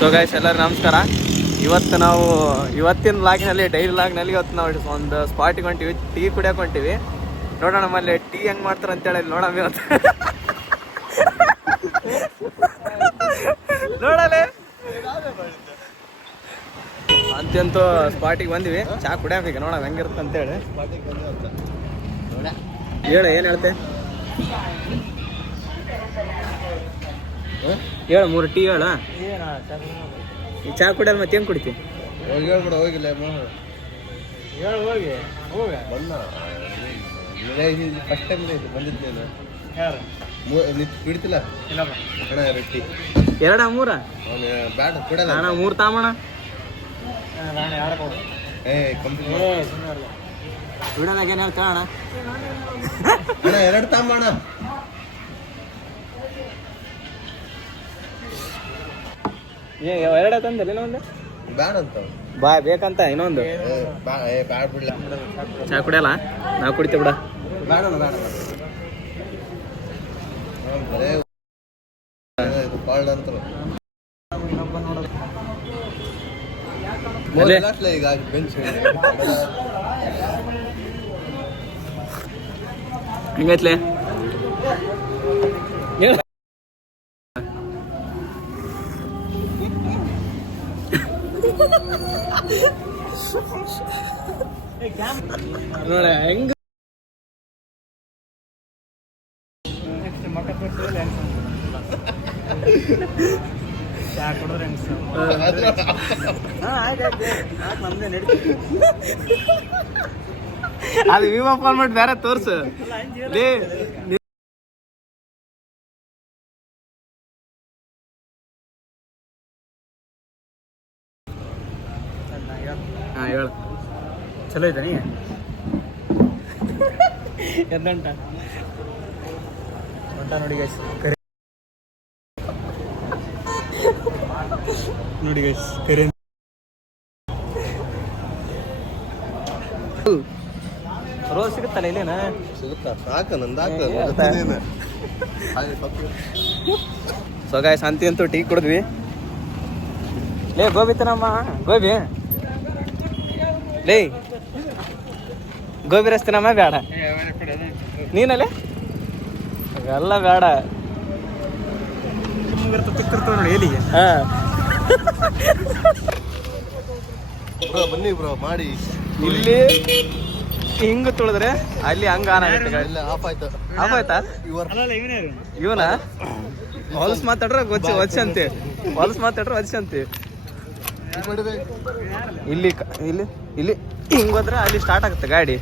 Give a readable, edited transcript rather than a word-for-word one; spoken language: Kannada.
ಸೊ ಗೈಸ್ ಎಲ್ಲರೂ ನಮಸ್ಕಾರ. ಇವತ್ತು ನಾವು ಇವತ್ತಿನ ಲಾಗ್ನಲ್ಲಿ ಡೈಲಿ ಲಾಗ್ನಲ್ಲಿ ಇವತ್ತು ನಾವು ಒಂದು ಸ್ಪಾಟಿಗೆ ಹೊಂಟಿವಿ, ಟೀ ಕುಡಿಯೋಕೆ ಹೊಂಟಿವಿ. ನೋಡೋಣ ನಮ್ಮಲ್ಲಿ ಟೀ ಹೆಂಗೆ ಮಾಡ್ತಾರೆ ಅಂತೇಳಿ ನೋಡೋಣ ಇವತ್ತು. ನೋಡಲೆ ಅಂತಂತೂ ಸ್ಪಾಟಿಗೆ ಬಂದಿವಿ, ಚಾ ಕುಡಿಯೋಕೆ. ಈಗ ನೋಡೋಣ ಹೆಂಗಿರುತ್ತೆ ಅಂತೇಳಿ. ಹೇಳು, ಏನು ಹೇಳ್ತೆ? ಹೇಳ, 3 ಟೀ ಹೇಳ. ಈ ಚಾ ಕುಡಿಯಲ್ಲ ಮತ್ತೆ ಹೆಂಗೆ ಕುಡಿತಿ? ಹೇಳ್ಬಿಡ, ಹೋಗಿಲ್ಲ ಹೇಳು, ಹೋಗಿ ಹೋಗ. ಫಸ್ಟ್ ಟೈಮ್ ಬಂದಿದ್ದು ನೀನು. ಕುಡಿತಿಲ್ಲ ಅಣ್ಣ? ರೊಟ್ಟಿ 2 3 ಬ್ಯಾಡ ಕುಡಲ್ಲ ಅಣ್ಣ, 3 ತಾಮಣ. ಕುಡಿಯೋದಾಗ ಏನು ಹೇಳ್ತಾ ಅಣ್ಣ? ಅಣ್ಣ 2 ತಾಮಣ. ಏ 2 ತಂದಿಲ್ಲ ಇನ್ನೊಂದು? ಬ್ಯಾಡ ಅಂತ ಬಾ ಬೇಕಂತ ಇನ್ನೊಂದು. ಬ್ಯಾಡ ಬಿಡ್ಲ. ಚಾ ಕುಡಿಯಲ್ಲ? ನಾವು ಕುಡಿತೇವೆ ಬಿಡ. ಬೇಡ ಬೇಡ ಕಾಲ್ಡ್ ಅಂತ ಈಗ ಬೆಂಚ್ ಹೆಂಗೈತ್ಲೆ? ನೋಡ ಹೆಂಗ ಅದು ವಿವೋ ಫಾರ್ಮೆಟ್ ಬೇರೆ ತೋರ್ಸು. ಹಾ ಹೇಳು. ಚಲೋ ಐತೆ ನೀ ಎದ್ದಂಟ ಹೊಂಟ ನೋಡಿ ಗೈಸ್. ನೋಡಿ ಗೈಸ್, ಕರೆ ರೋಸ್ ಸಿಗುತ್ತಲ್ಲ ಇಲ್ಲೇನ? ಸಿಗುತ್ತಾ? ಸಾಕ ನಂದಾಕ. ಸೊ ಗೈಸ್ ಅಂತಿ ಅಂತೂ ಟೀ ಕುಡಿದ್ವಿ. ಲೇ ಗೋಬಿತನಮ್ಮ, ಗೋಬಿ ಲೇ ಗೋಬಿ ರಸ್ತಿನಮ್ಮ ಬೇಡ. ನೀನಲ್ಲೇ ಅವೆಲ್ಲ ಬೇಡ. ತಿಕ್ಕಿರ್ತಾವ ನೋಡಿ ಎಲ್ಲಿಗೆ. ಬನ್ನಿ ಬ್ರೋ ಮಾಡಿ. ಇಲ್ಲಿ ಹಿಂಗ ತುಳಿದ್ರೆ ಅಲ್ಲಿ ಹಂಗ ಆನ್ ಆಗುತ್ತೆ. ಆಫ್ ಆಯ್ತು. ಆಫ್ ಆಯ್ತಾ? ಇವನ ಹೊಲ್ಸ್ ಮಾತಾಡ್ರ ವಚ್ಚಂತೆ, ಹೊಲ್ಸ್ ಮಾತಾಡ್ರ ವಚ್ಚಂತೆ. ಇಲ್ಲಿ ಇಲ್ಲಿ ಇಲ್ಲಿ ಹಿಂಗ್ ಹೋದ್ರೆ ಅಲ್ಲಿ ಸ್ಟಾರ್ಟ್ ಆಗುತ್ತೆ ಗಾಡಿ.